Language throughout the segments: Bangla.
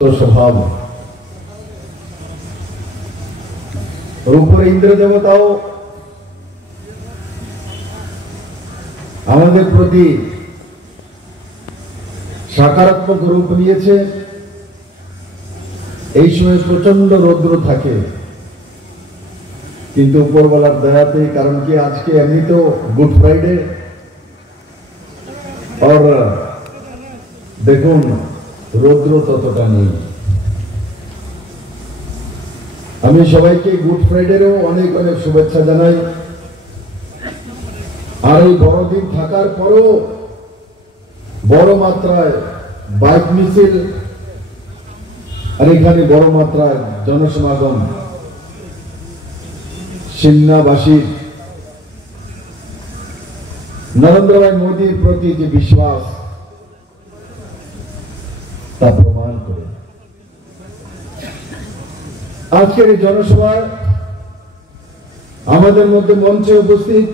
स्वभाव और ऊपर इंद्र देवताओं আমাদের প্রতি সকারাত্মক রূপ নিয়েছে। এই সময় প্রচন্ড রৌদ্র থাকে, কিন্তু উপরওয়ালার দয়াতে, কারণ কি আজকে এমনি তো গুড ফ্রাইডে, আর দেখুন রৌদ্র ততটা নেই। আমি সবাইকে গুড ফ্রাইডেরও অনেক অনেক শুভেচ্ছা জানাই। আর এই বড়দিন থাকার পরেও বড় মাত্রায় বাইক মিছিল আর এখানে বড় মাত্রায় জনসমাগম, সিমনাবাসীর নরেন্দ্র ভাই মোদীর প্রতি যে বিশ্বাস তা প্রমাণ করে। আজকের এই জনসভায় আমাদের মধ্যে মঞ্চে উপস্থিত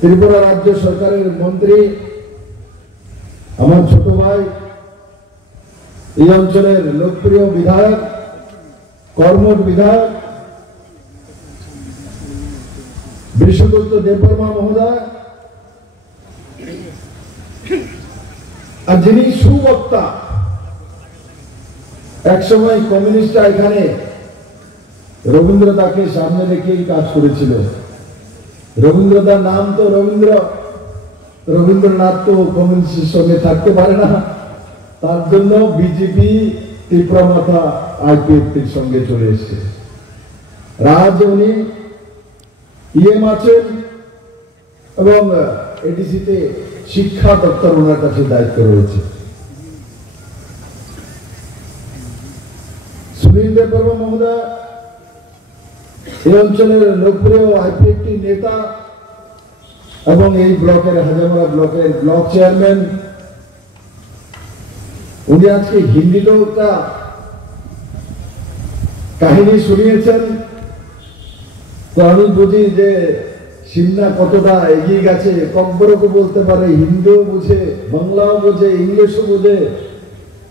ত্রিপুরা রাজ্য সরকারের মন্ত্রী, আমার ছোট ভাই, এই অঞ্চলের লোকপ্রিয় বিধায়ক, কর্মঠ বিধায়ক বিশ্বদত্ত দেববর্মা মহোদয়, আর যিনি সুবক্তা, একসময় কমিউনিস্টরা এখানে রবীন্দ্রদাকে সামনে রেখেই কাজ করেছিল। রবীন্দ্রদার নাম তো রবীন্দ্রনাথ তো কমিউনিস্টের সঙ্গে থাকতে পারে না, তার জন্য বিজেপি ত্রিপুরা মাথা আইপিএফটির সঙ্গে চলে এসছে। রাজ উনি ইএম আছেন এবং এডিসিতে শিক্ষা দপ্তর ওনার কাছে দায়িত্ব রয়েছে। সুনীল দেববর্মা মহোদয় এই অঞ্চলের লোকপ্রিয় আইপিএফটি নেতা এবং এই ব্লকের হাজামরা ব্লকের ব্লক চেয়ারম্যান। উনি আজকে হিন্দিতেও একটা কাহিনী শুনিয়েছেন, তো আমি বুঝি যে সিমনা কতটা এগিয়ে গেছে। কব্বরকও বলতে পারে, হিন্দিও বুঝে, বাংলাও বোঝে, ইংলিশও বোঝে।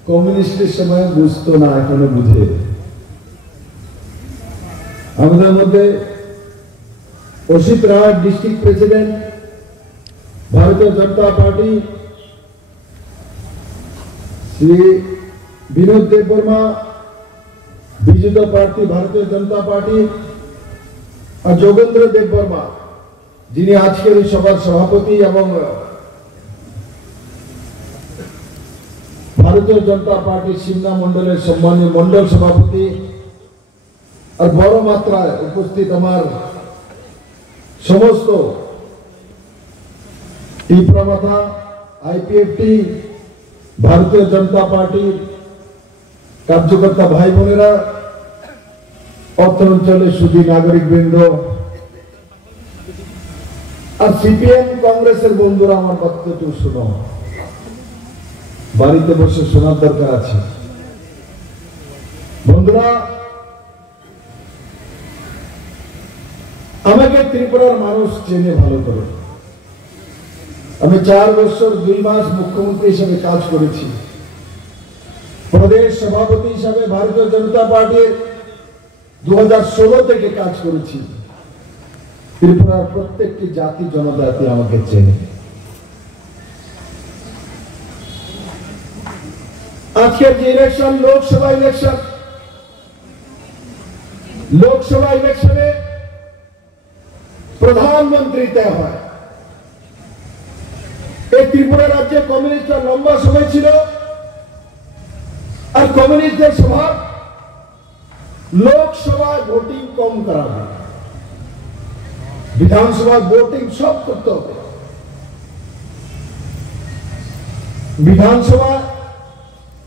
কমিউনিস্টের সময় বুঝতো না, এখনো বুঝে। আমাদের মধ্যে অসিত রায়, ডিস্ট্রিক্ট প্রেসিডেন্ট, ভারতীয় জনতা পার্টি, শ্রী বিনোদ দেববর্মা, বিজেপি প্রার্থী ভারতীয় জনতা পার্টি, আর যোগেন্দ্র দেববর্মা, যিনি আজকের এই সভার সভাপতি এবং ভারতীয় জনতা পার্টির সিমনা মন্ডলের সম্মানীয় মন্ডল সভাপতি। আর বড় মাত্রায় উপস্থিত আমার সমস্ত ত্রিপুরা মাথা আইপিএফটি, ভারতীয় জনতা পার্টির কার্যকর্তা ভাই বোনেরা, অর্থ অঞ্চলের সুধী নাগরিক বৃন্দ, আর সিপিএম কংগ্রেসের বন্ধুরা, আমার বক্তব্য শুনো, বাড়িতে বসে শোনার দরকার আছে। বন্ধুরা, আমাকে ত্রিপুরার মানুষ চেনে ভালো করে। আমি 4 বছর 2 মাস মুখ্যমন্ত্রী হিসেবে কাজ করেছি। প্রদেশ সভাপতি হিসাবে ভারতীয় জনতা পার্টির 2016 থেকে কাজ করেছি। ত্রিপুরার প্রত্যেকটি জাতি জনজাতি আমাকে চেনে। আজকের যে ইলেকশন, লোকসভা ইলেকশনে প্রধানমন্ত্রী তয় হয়। এই ত্রিপুরা রাজ্যে কমিউনিস্টরা লম্বা সময় ছিল, আর কমিউনিস্টদের স্বভাব লোকসভায় ভোটিং কম করা হয়, বিধানসভা ভোটিং সব করতে হবে। বিধানসভা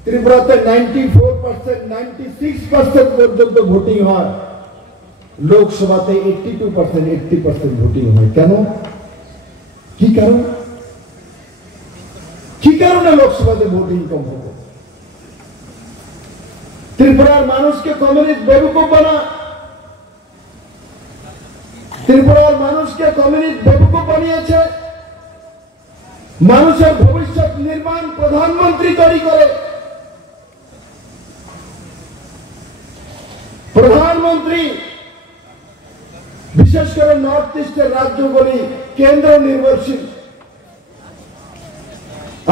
ত্রিপুরাতে 94%, 96% পর্যন্ত ভোটিং হয়, লোকসভাতে 82%, 80% ভোটিং হয়। কেন? কি কারণে লোকসভাতে ভোটিং কম হবে? ত্রিপুরার মানুষকে কমিউনিস্ট বেবকুফ বানায়। ত্রিপুরার মানুষকে কমিউনিস্ট বেবকুফ বানিয়েছে। মানুষের ভবিষ্যৎ নির্মাণ প্রধানমন্ত্রী তৈরি করে প্রধানমন্ত্রী বিশেষ করে নর্থ ইস্টের রাজ্যগুলি কেন্দ্র নির্ভরশীল।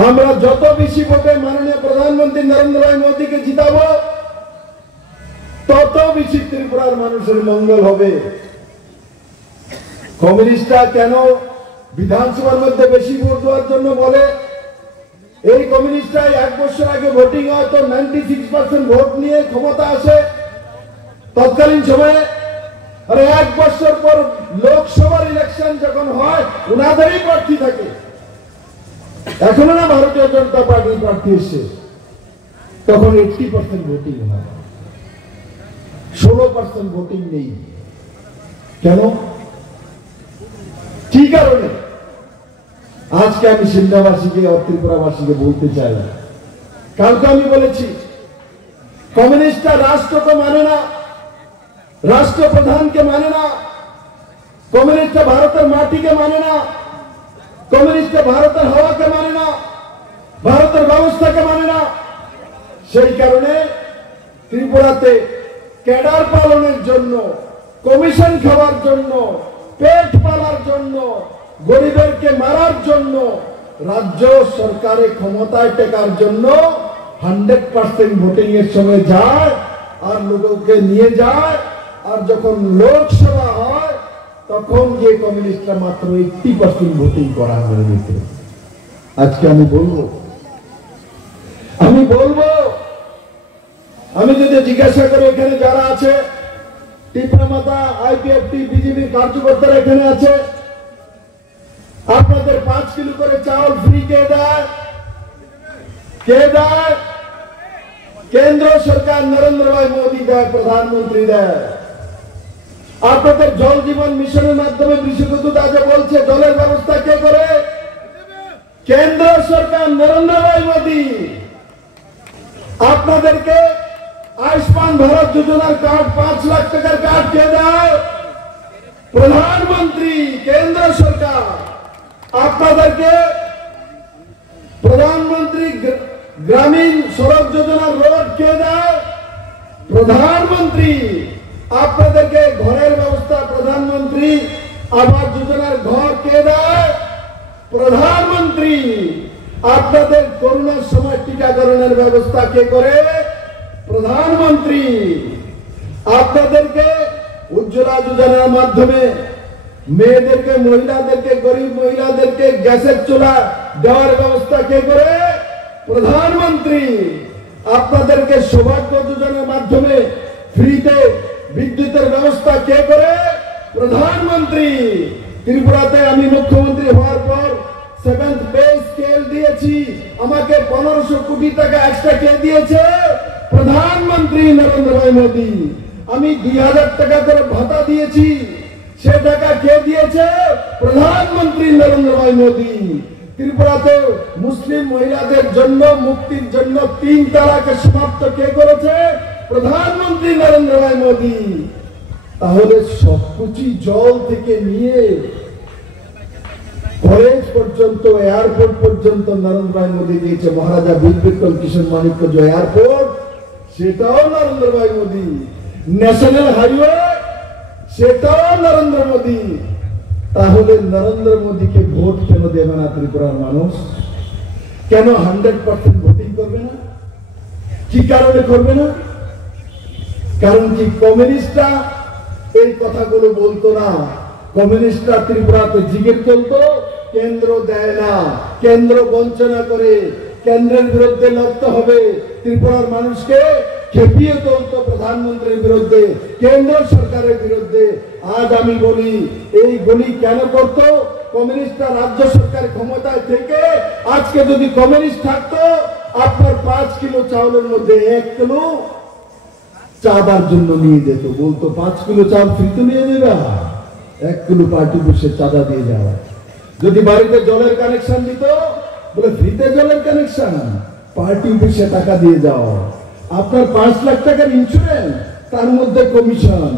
আমরা যত বেশি ভোটে মাননীয় প্রধানমন্ত্রী নরেন্দ্র ভাই মোদীকে জিতাবো, তত বেশি ত্রিপুরার মানুষের মঙ্গল হবে। কমিউনিস্টরা কেন বিধানসভার মধ্যে বেশি ভোট দেওয়ার জন্য বলে? এই কমিউনিস্টরা 1 বছর আগে ভোটিং হয় তো 96% ভোট নিয়ে ক্ষমতা আসে তৎকালীন সময়ে। আর 1 বছর পর লোকসভার ইলেকশন যখন হয় ওনাদেরই প্রার্থী থাকে। এখনো না ভারতীয় জনতা পার্টির প্রার্থী এসে তখন 80% ভোটিং হয়, 16% ভোটিং নেই। কেন? কি কারণে? আজকে আমি সিন্ধাবাসীকে ও ত্রিপুরাবাসীকে বলতে চাই, কালকে আমি বলেছি কমিউনিস্টরা রাষ্ট্রকে মানে না, রাষ্ট্রপ্রধানকে মানে না, কমিউনিস্টরা ভারতের মাটিকে মানে না, কমিউনিস্টরা ভারতের হাওয়াকে মানে না, ভারতের ব্যবস্থাকে মানে না। সেই কারণে ত্রিপুরাতে ক্যাডার পালনের জন্য, কমিশন খাওয়ার জন্য, পেট পালার জন্য, গরিবেরকে মারার জন্য, রাজ্য সরকারের ক্ষমতায় টেকার জন্য 100% ভোটিং এর সময় যায় আর লোককে নিয়ে যায়। আর যখন লোকসভা হয় তখন গিয়ে কমিউনিস্টরা মাত্র 80% ভোটিং করা হয়ে দিত। আজকে আমি বলবো আমি যদি জিজ্ঞাসা করি এখানে যারা আছে ত্রিপুরা মাতা আইপিএফটি বিজেপির কার্যকর্তারা এখানে আছে, আপনাদের 5 কিলো করে চাউল ফ্রি কে দেয়? কে দেয়? কেন্দ্র সরকার নরেন্দ্র ভাই মোদী দেয়, প্রধানমন্ত্রী দেয়। আপনাদের জল জীবন মিশনের মাধ্যমে বিশুদ্ধ আজ বলছে জলের ব্যবস্থা কে করে? কেন্দ্র সরকার নরেন্দ্র ভাই মোদী। আপনাদেরকে আয়ুষ্মান ভারত যোজনার কার্ড 5 লাখ টাকার কার্ড কে দেয়? প্রধানমন্ত্রী, কেন্দ্র সরকার। আপনাদেরকে প্রধানমন্ত্রী গ্রামীণ সড়ক যোজনার রোড কে দেয়? প্রধানমন্ত্রী। আপনাদেরকে ঘরের ব্যবস্থা প্রধানমন্ত্রী আবাস যোজনার ঘর কে দেয়? প্রধানমন্ত্রী। আপনাদের করোনার সময় টিকাকরণের ব্যবস্থা কে করে? প্রধানমন্ত্রী। আপনাদেরকে উজ্জ্বলা যোজনার মাধ্যমে মেয়েদেরকে, মহিলাদেরকে, গরিব মহিলাদেরকে গ্যাসের চুলা দেওয়ার ব্যবস্থা কে করে? প্রধানমন্ত্রী। আপনাদেরকে সৌভাগ্য যোজনার মাধ্যমে ফ্রিতে বিদ্যুতের ব্যবস্থা কে করে? প্রধানমন্ত্রী। ত্রিপুরাতে আমি মুখ্যমন্ত্রী হওয়ার পর 7th পে স্কেল দিয়েছি, আমাকে 1500 কোটি টাকা এক্সট্রা কে দিয়েছে? প্রধানমন্ত্রী নরেন্দ্র ভাই মোদী। আমি 2000 টাকা করে ভাতা দিয়েছি, সে টাকা কে দিয়েছে? প্রধানমন্ত্রী নরেন্দ্র ভাই মোদী। ত্রিপুরাতে মুসলিম মহিলাদের জন্য মুক্তির জন্য 3 তালাক সমাপ্ত কে করেছে? প্রধানমন্ত্রী নরেন্দ্র ভাই মোদী। তাহলে সবকিছু জল থেকে নিয়ে কলেজ পর্যন্ত, এয়ারপোর্ট পর্যন্ত নরেন্দ্র ভাই মোদী দিয়েছে। মহারাজা বীর বিক্রম কিশোর মানিক্য যে এয়ারপোর্ট, সেটাও নরেন্দ্র ভাই মোদী। ন্যাশনাল হাইওয়ে, সেটাও নরেন্দ্র মোদী। তাহলে নরেন্দ্র মোদীকে ভোট কেন দেবে না ত্রিপুরার মানুষ? কেন 100% ভোটিং করবে না? কি কারণে করবে না? কারণ কি কমিউনিস্টরা এই কথাগুলো বলতো না। কমিউনিস্টরা ত্রিপুরাতে জিগের চলতো, কেন্দ্র দেয় না, কেন্দ্র বঞ্চনা করে, কেন্দ্রের বিরুদ্ধে লড়তে হবে। ত্রিপুরার মানুষকে খেপিয়ে চলতো প্রধানমন্ত্রীর বিরুদ্ধে, কেন্দ্র সরকারের বিরুদ্ধে। আজ আমি বলি এই গুলি কেন করতো? কমিউনিস্টরা রাজ্য সরকার ক্ষমতায় থেকে আজকে যদি কমিউনিস্ট থাকতো, আপনার 5 কিলো চাউলের মধ্যে 1 কিলো চাঁদার জন্য নিয়ে যেত। বলতো 5 কিলো চাল ফ্রিতে নিয়ে দেবে, 1 কিলো পার্টি বসে চাঁদা দিয়ে যাওয়া। যদি বাড়িতে জলের কানেকশন দিত, বলে ফ্রিতে জলের কানেকশন, পার্টি অফিসে টাকা দিয়ে যাও। আপনার 5 লাখ টাকার ইন্স্যুরেন্স, তার মধ্যে কমিশন।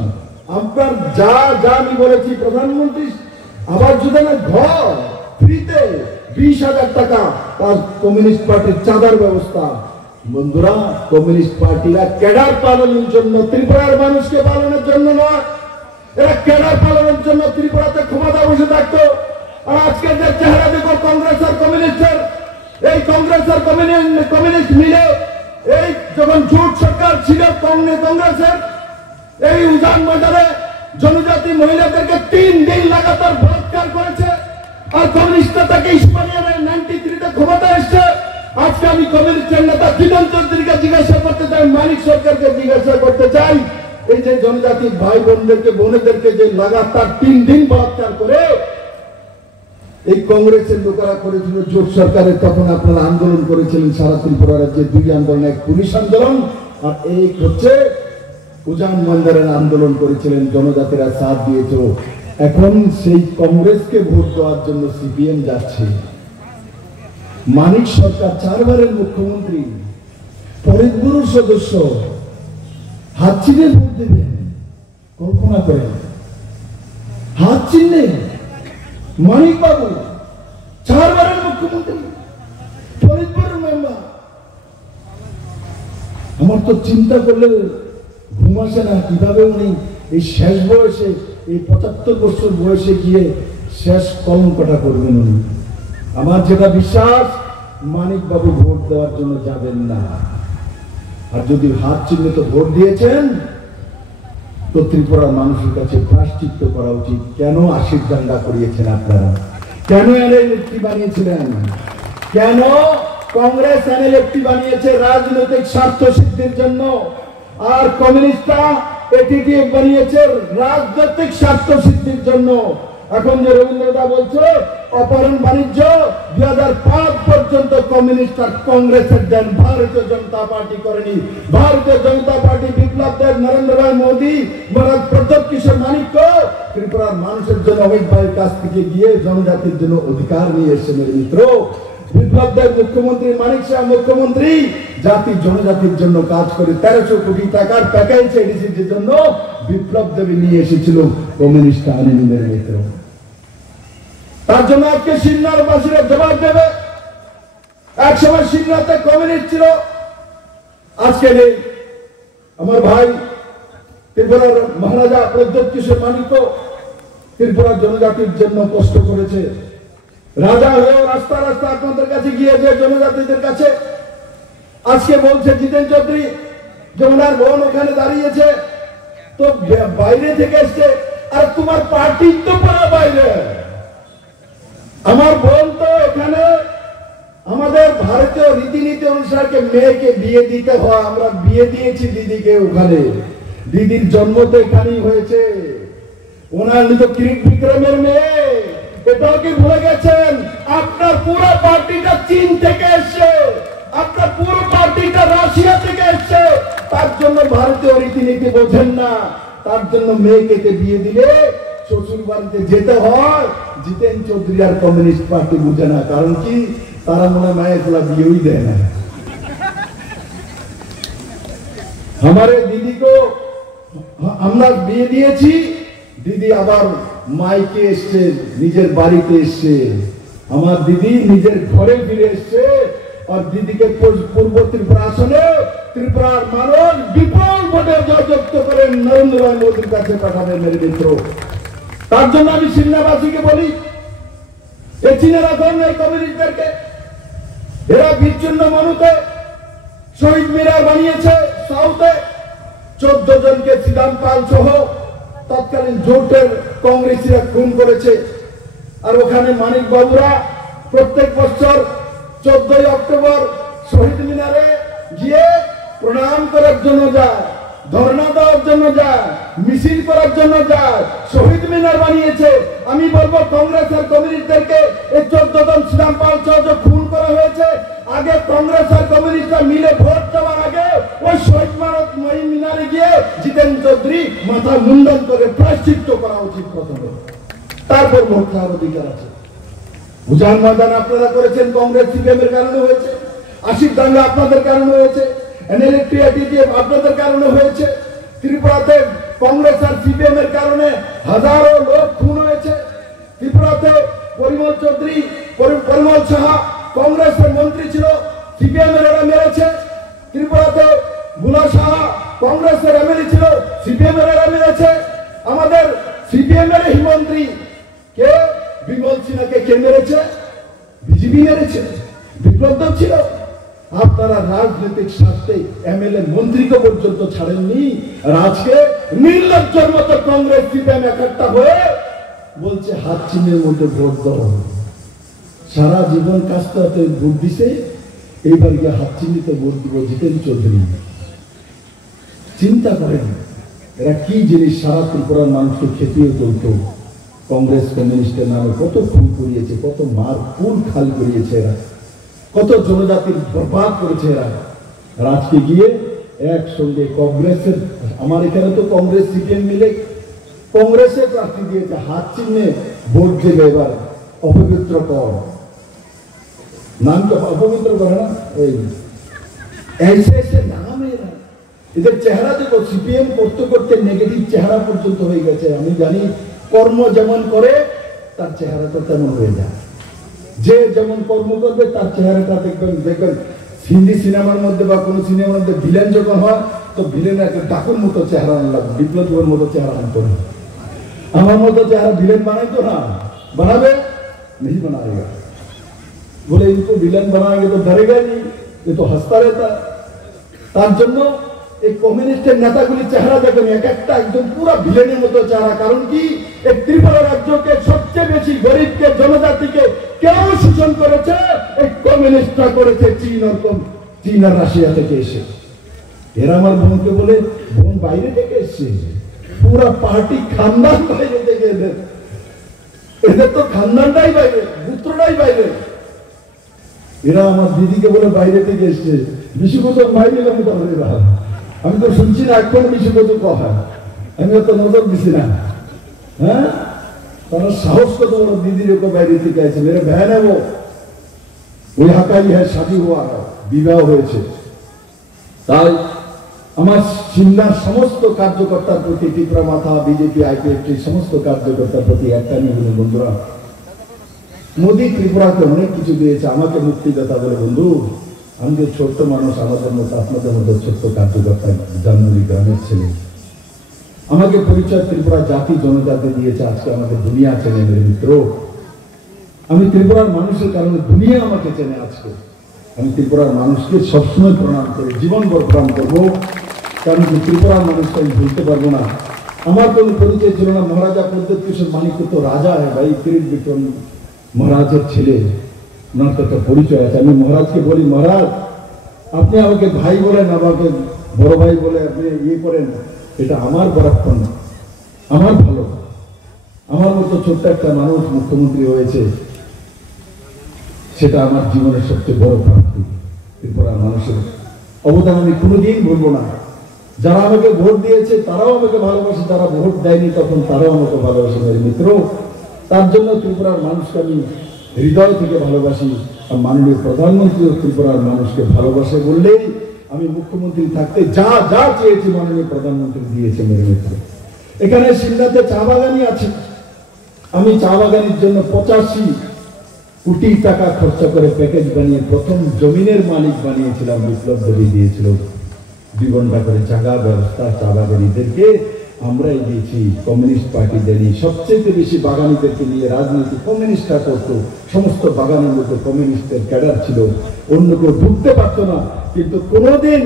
আপনার যা যা আমি বলেছি, প্রধানমন্ত্রী আবাস যোজনার ঘর ফ্রিতে 20,000 টাকা, তার কমিউনিস্ট পার্টির চাঁদার ব্যবস্থা। বন্ধুরা, কমিউনিস্ট পার্টিরা ক্যাডার পালনের জন্য, ত্রিপুরার মানুষকে পালনের জন্য নয়, এরা ক্যাডার পালনের জন্য ত্রিপুরাতে ক্ষমতা বসে থাকতো। আর আজকে যে চেহারা দেখো কংগ্রেস আর কমিউনিস্টের, এই কংগ্রেস আর কমিউনিস্ট মিলে এই যখন জোট সরকার ছিল কংগ্রেসের, এই উজান ময়দানে জনজাতি মহিলাদেরকে 3 দিন লাগাতার বলাৎকার করেছে। আর কমিউনিস্টরা তাকে ইস্পানিয়া 93-তে ক্ষমতা এসছে। আজকে আমি কমিউনিস্টের নেতা জিতেন চৌধুরীকে জিজ্ঞাসা করতে চাই, মানিক সরকারকে জিজ্ঞাসা করতে চাই, এই যে জনজাতি ভাই বোনেদেরকে যে লাগাতার 3 দিন বলাৎকার করে এই কংগ্রেসের লোকেরা করেছিল জোট সরকারে, তখন আপনারা আন্দোলন করেছিলেন সারা ত্রিপুরা রাজ্যে, 2 আন্দোলন, এক পুলিশ আন্দোলন আর এই হচ্ছে উজান ময়দানের আন্দোলন করেছিলেন, জনজাতিরা সাথ দিয়েছিল। এখন সেই কংগ্রেসকে ভোট দেওয়ার জন্য সিপিএম যাচ্ছে। মানিক সরকার 4 বারের মুখ্যমন্ত্রী, পরিটব্যুরোর সদস্য, হাত চিহ্নে ভোট দেবেন, কল্পনা করেন। হাত চিহ্নে মানিক বাবু 4 বারের মুখ্যমন্ত্রী, পরিটব্যুরোর মেম্বার। আমার তো চিন্তা করলে ঘুম আসে না, কিভাবে উনি এই শেষ বয়সে, এই 75 বছর বয়সে গিয়ে শেষ কলঙ্কটা করবেন উনি। আমার যেটা বিশ্বাস, মানিক বাবু ভোট দেওয়ার জন্য যাবেন না। আর যদি হাত চিহ্নে তো ভোট দিয়েছেন, তো ত্রিপুরার মানুষের কাছে প্রায়শ্চিত্ত করা উচিত। কেন আশির দাঙ্গা করিয়েছেন আপনারা? কেন এনএলএফটি বানিয়েছিলেন? কেন কংগ্রেস এনএলএফটি বানিয়েছে? রাজনৈতিক স্বার্থ সিদ্ধির জন্য। আর কমিউনিস্টরা এটিটিএফ বানিয়েছে রাজনৈতিক স্বার্থ সিদ্ধির জন্য। এখন যে রবীন্দ্রদা বলছে অপহরণ বাণিজ্য 2005 পর্যন্ত কমিউনিস্ট আর কংগ্রেসের দেন, ভারতীয় জনতা পার্টি করেনি। ভারতীয় জনতা পার্টি বিপ্লব দেব, নরেন্দ্র ভাই মোদী, মহারাজ প্রতাপ কিশোর মানিক্য ত্রিপুরার মানুষের জন্য অমিত ভাইয়ের কাছ থেকে গিয়ে জনজাতির জন্য অধিকার নিয়ে এসে মেরে মিত্র। বিপ্লব দেব মুখ্যমন্ত্রী, মানিক শাহ মুখ্যমন্ত্রী, জাতি জনজাতির জন্য কাজ করে 1300 কোটি টাকার প্যাকেজ এডিসির জন্য বিপ্লব দেব নিয়ে এসেছিল কমিউনিস্ট আইনি মেরে মিত্র। তার জন্য আজকে সিন্নার বাসীরা জবাব দেবে। একসময় সিন্নাতে কমিউনিস্ট ছিল, আজকে নেই। আমার ভাই ত্রিপুরার মহারাজা প্রদ্যোৎ কিশোর মানিক্য ত্রিপুরার জনজাতির জন্য কষ্ট করেছে। রাজা হয়েও রাস্তা রাস্তা আপনাদের কাছে গিয়ে যে জনজাতিদের কাছে আজকে বলছে জিতেন চৌধুরী, যেমন আর বোন ওখানে দাঁড়িয়েছে, তো বাইরে থেকে এসছে। আর তোমার পার্টি তো পুরো বাইরে। আমার বোন তো এখানে আমাদের ভারতীয় রীতিনীতি অনুসারে মেয়েকে বিয়ে দিতে হয়, আমরা বিয়ে দিয়েছি দিদিকে ওখানে। দিদির জন্ম তো এখানেই হয়েছে। ওনার তো কিরিট বিক্রমের মেয়ে। এটাও কি ভুলে গেছেন? আপনার পুরো পার্টিটা চীন থেকে এসছে, আপনার পুরো পার্টিটা রাশিয়া থেকে এসছে। তার জন্য ভারতীয় রীতিনীতি বোঝেন না। তার জন্য মেয়েকে বিয়ে দিলে শ্বশুর বাড়িতে যেতে হয়। জিতেন চৌধুরী আর কমিউনিস্ট পার্টি বুঝে না। কারণ কি? তারা মনে মায়ের গুলা বিয়েই দেয় না। हमारे दीदी को আমরা বিয়ে দিয়েছি, দিদি আবার মাইকে এসছে, নিজের বাড়িতে এসছে। আমার দিদি নিজের ঘরে ফিরে এসছে। আর দিদিকে পূর্ব ত্রিপুরা আসনে ত্রিপুরার মানুষ বিপুল ভোটে জয়যুক্ত করে নরেন্দ্র ভাই মোদীর কাছে পাঠাবে মেরে মিত্র। তার জন্য আমি সিন্নাবাসীকে বলি, এ চিনে রাখুন এই কমিউনিস্টদেরকে। এরা বিচ্ছিন্ন মনুতে শহীদ মিনার বানিয়েছে সাউথে। 14 জনকে শ্রীরাম পাল সহ তৎকালীন জোটের কংগ্রেসীরা খুন করেছে। আর ওখানে মানিক বাবুরা প্রত্যেক বছর 14 অক্টোবর শহীদ মিনারে গিয়ে প্রণাম করার জন্য যায়, ধর্ণা দেওয়ার জন্য যায়, মিছিল করার জন্য যায়। শহীদ মিনার বানিয়েছে। আমি বলবো কংগ্রেস আর কমিউনিস্টদেরকে, এই 14 জন শ্রীরাম পাল সহ যে খুন করা হয়েছে, আগে কংগ্রেস আর কমিউনিস্টরা মিলে ভোট দেওয়ার আগে ওই শহীদ মিনারে গিয়ে জিতেন চৌধুরী মাথা মুন্ডন করে প্রায়শ্চিত্ত করা উচিত প্রথমে, তারপর ভোট দেওয়ার অধিকার আছে। উজান ময়দান আপনারা করেছেন, কংগ্রেস সিপিএম এর কারণে হয়েছে। আশির দাঙ্গা আপনাদের কারণে হয়েছে। এনএলএফটি এটিটিএফ আপনাদের কারণে হয়েছে। ত্রিপুরাতে কংগ্রেস আর সিপিএম এর কারণে হাজারো লোক খুন হয়েছে। ত্রিপুরাতে পরিমল চৌধুরী, পরিমল সাহা কংগ্রেসের মন্ত্রী ছিল, সিপিএম এর ওরা মেরেছে। ত্রিপুরাতে বুলা সাহা কংগ্রেসের এমএলএ ছিল, সিপিএম এর এমএলএ আছে। আমাদের সিপিএম এর মন্ত্রী কে বিমল সিনহাকে কে মেরেছে? বিজেপি মেরেছে, বিপ্লব দেব ছিল। আপনারা রাজনৈতিক স্বার্থে এমএলএ মন্ত্রীকে পর্যন্ত ছাড়েননি, আর আজকে নির্লজ্জের মতো কংগ্রেস সিপিএম একটা হয়ে বলছে হাত চিহ্নের মধ্যে ভোট দাও। সারা জীবন কাজটাতে ভোট দিছে, এইবার গিয়ে হাত চিহ্নিত ভোট দিব জিতেন চৌধুরী। চিন্তা করেন এরা কি জিনিস, সারা ত্রিপুরার মানুষকে খেপিয়ে চলত। কংগ্রেস কমিউনিস্টের নামে কত খুন করিয়েছে, কত মার কুল খাল করিয়েছে এরা, কত জনজাতির বরবাদ করেছে এরা। আর আজকে গিয়ে একসঙ্গে কংগ্রেসের, আমার এখানে তো কংগ্রেস সিপিএম মিলে কংগ্রেসের প্রার্থী দিয়েছে, হাত চিহ্নে ভোট দেবে। এবার অপবিত্র কর, নামটা অপবিত্র করে না, এই এসে নাম এরা। এদের চেহারা দেখো, সিপিএম করতে করতে নেগেটিভ চেহারা পর্যন্ত হয়ে গেছে। আমি জানি কর্ম যেমন করে তার চেহারাটা তেমন হয়ে যায়। যে যেমন কর্ম করবে তার চেহারাটা দেখবেন হিন্দি সিনেমার মধ্যে বা কোনো সিনেমার মধ্যে ভিলেন যখন হয় তো ভিলেন একটা ডাকুর মতো চেহারা লাগবে, বিপ্লবের মতো চেহারা আনতো না। আমার মতো চেহারা ভিলেন বানাইতো না, বানাবে नहीं बनाएगा, बोले इनको विलन बनाएंगे तो डरेगा नहीं, ये तो हंसता रहता। তার জন্য এই কমিউনিস্টের নেতাগুলি চেহারা দেখেন এক একটা একদম পুরো ভিলেনের মতো চেহারা। কারণ কি, এই ত্রিপুরা রাজ্যকে সবচেয়ে বেশি গরিবকে, জনজাতিকে কেউ শোষণ করেছে? এই কমিউনিস্টরা করেছে, চীন আর রাশিয়া থেকে এসে। এরা আমার বোনকে বলে বোন বাইরে থেকে এসছে, পুরা পার্টি খানদান বাইরে থেকে, এদের তো খানদানটাই বাইরে, পুত্রটাই বাইরে। এরা আমার দিদিকে বলে বাইরে থেকে এসছে, বিশ্বকোচক বাইরে আমি তো শুনছি না এখন বিশ্বকোচক কথা, আমি তো নজর দিছি না। হ্যাঁ, তারা সাহস কত বড়, দিদির ওকে বাইরে থেকে আছে। মেরে ভ্যান है वो यहाँ का ही है, शादी हुआ है, বিবাহ হয়েছে। তাই আমার সিমলার সমস্ত কার্যকর্তার প্রতি, ত্রিপুরা মাথা, বিজেপি, আইপিএফটি সমস্ত কার্যকর্তার প্রতি একটা নিবেদন, বন্ধুরা, মোদী ত্রিপুরাকে অনেক কিছু দিয়েছে, আমাকে মুক্তিদাতা বলে। বন্ধু, আমি যে ছোট্ট মানুষ, আমাদের মতো আপনাদের মতো ছোট্ট কার্যকর্তা, জানুয়ারি গ্রামের ছেলে, আমাকে পরিচয় ত্রিপুরা জাতি জনজাতি দিয়েছে। আজকে আমাকে দুনিয়া চেনে মেরে মিত্র। আমি ত্রিপুরার মানুষের কারণে দুনিয়া আমাকে চেনে। আজকে আমি ত্রিপুরার মানুষকে সবসময় প্রণাম করি, জীবনভর প্রণাম করবো। কারণ কি, ত্রিপুরার মানুষকে আমি ভুলতে পারবো না। আমার কোনো পরিচয় ছিল না। মহারাজা প্রদ্যোৎ কিশোর মানিক্য তো রাজা হয় ভাই, কিরিট বিক্রম মহারাজের ছেলে, ওনার তো একটা পরিচয় আছে। আমি মহারাজকে বলি, মহারাজ আপনি আমাকে ভাই বলেন, আমাকে বড় ভাই বলে আপনি ইয়ে করেন, এটা আমার বরাবর না, আমার ভালো। আমার মতো ছোট্ট একটা মানুষ মুখ্যমন্ত্রী হয়েছে, সেটা আমার জীবনের সবচেয়ে বড় প্রাপ্তি। ত্রিপুরার মানুষের অবদান আমি কোনোদিন ভুলবো না। যারা আমাকে ভোট দিয়েছে তারাও আমাকে ভালোবাসে, যারা ভোট দেয়নি তখন তারাও আমাকে ভালোবাসে মেরে মিত্র। তার জন্য ত্রিপুরার মানুষকে আমি হৃদয় থেকে ভালোবাসি। আর মাননীয় প্রধানমন্ত্রী ত্রিপুরার মানুষকে ভালোবাসে বললেই আমি মুখ্যমন্ত্রী থাকতে যা যা চেয়েছি মাননীয় প্রধানমন্ত্রী দিয়েছে মেরে মিত্র। এখানে সিমলাতে চা বাগানই আছে। আমি চা বাগানের জন্য 85 কোটি টাকা খরচা করে প্যাকেজ বানিয়ে প্রথম জমিনের মালিক বানিয়েছিলাম। বিপ্লব দেবী দিয়েছিল 2 ঘন্টা করে জায়গা ব্যবস্থা চা বাগানীদেরকে আমরাই দিয়েছি, কমিউনিস্ট পার্টি দেয়নি। সবচেয়ে বেশি বাগানীদেরকে নিয়ে রাজনীতি কমিউনিস্টরা করতো। সমস্ত বাগানের মধ্যে কমিউনিস্টের ক্যাডার ছিল, অন্য কেউ ঢুকতে পারতো না। কিন্তু কোনোদিন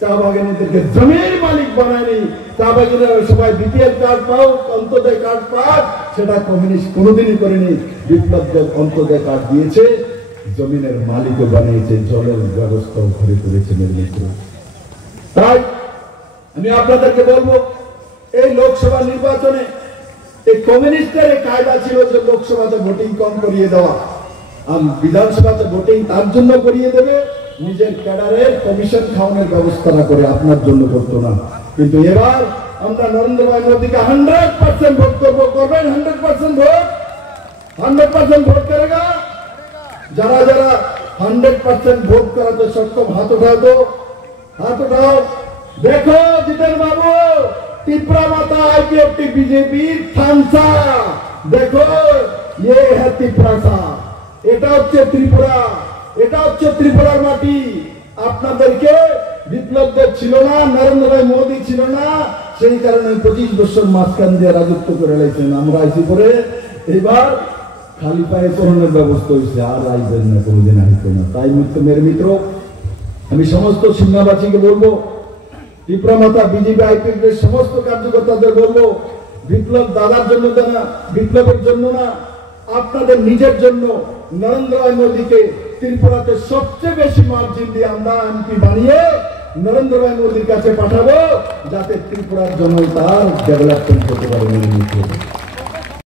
চা বাগানীদেরকে জমির মালিক বানায়নি। চা বাগানীরা সবাই বিপিএল কার্ড পাও, অন্তোদয় কার্ড পাও, সেটা কমিউনিস্ট কোনোদিনই করেনি। বিপ্লব দেব অন্তোদয় কার্ড দিয়েছে, জমিনের মালিকও বানিয়েছে, জলের ব্যবস্থাও করে করেছে মেরে মিত্র। তাই আমি আপনাদেরকে বলবো, এই লোকসভা নির্বাচনে এই কমিউনিস্টের কায়দা ছিল যে লোকসভাতে ভোটিং কম করিয়ে দেওয়া, আর বিধানসভাতে ভোটিং তার জন্য করিয়ে দেবে, নিজের ক্যাডারের কমিশন খাওয়ানোর ব্যবস্থা না করে আপনার জন্য করতো না। কিন্তু এবার আমরা নরেন্দ্র ভাই মোদীকে 100% ভোট করবো। করবেন 100% ভোট? 100% ভোট করেগা? যারা যারা 100% ভোট করাতে সক্ষম হাত উঠাও তো, हाथ उठाओ। देखो जितेन बाबू, त्रिपुरा माता आईपीएफटी बीजेपी थामसा, देखो ये है त्रिपुरा। এটা হচ্ছে ত্রিপুরা, এটা হচ্ছে ত্রিপুরার মাটি। আপনাদেরকে বিপ্লবদের ছিল না, নরেন্দ্র ভাই মোদী ছিল না, সেই কারণে 25 বছর মাঝখান দিয়ে রাজত্ব করে লাইছেন। আমরা আইসি করে এবার খালি পায়ে পড়ানোর ব্যবস্থা হয়েছে, আর আইবেন না, কোনোদিন আইতো না। তাই মেরে মিত্র, আমি সমস্ত সিংহাবাসীকে বলবো, টিপ্রামাতা বিজেপি আইপিএফের সমস্ত কার্যকর্তাদের বলবো, বিপ্লব দাদার জন্য না, বিপ্লবের জন্য না, আপনাদের নিজের জন্য নরেন্দ্র ভাই মোদীকে ত্রিপুরাতে সবচেয়ে বেশি মার্জিন দিয়ে আমরা এমপি বানিয়ে নরেন্দ্র ভাই মোদীর কাছে পাঠাবো, যাতে ত্রিপুরার জন্য তার ডেভেলপমেন্ট হতে পারে।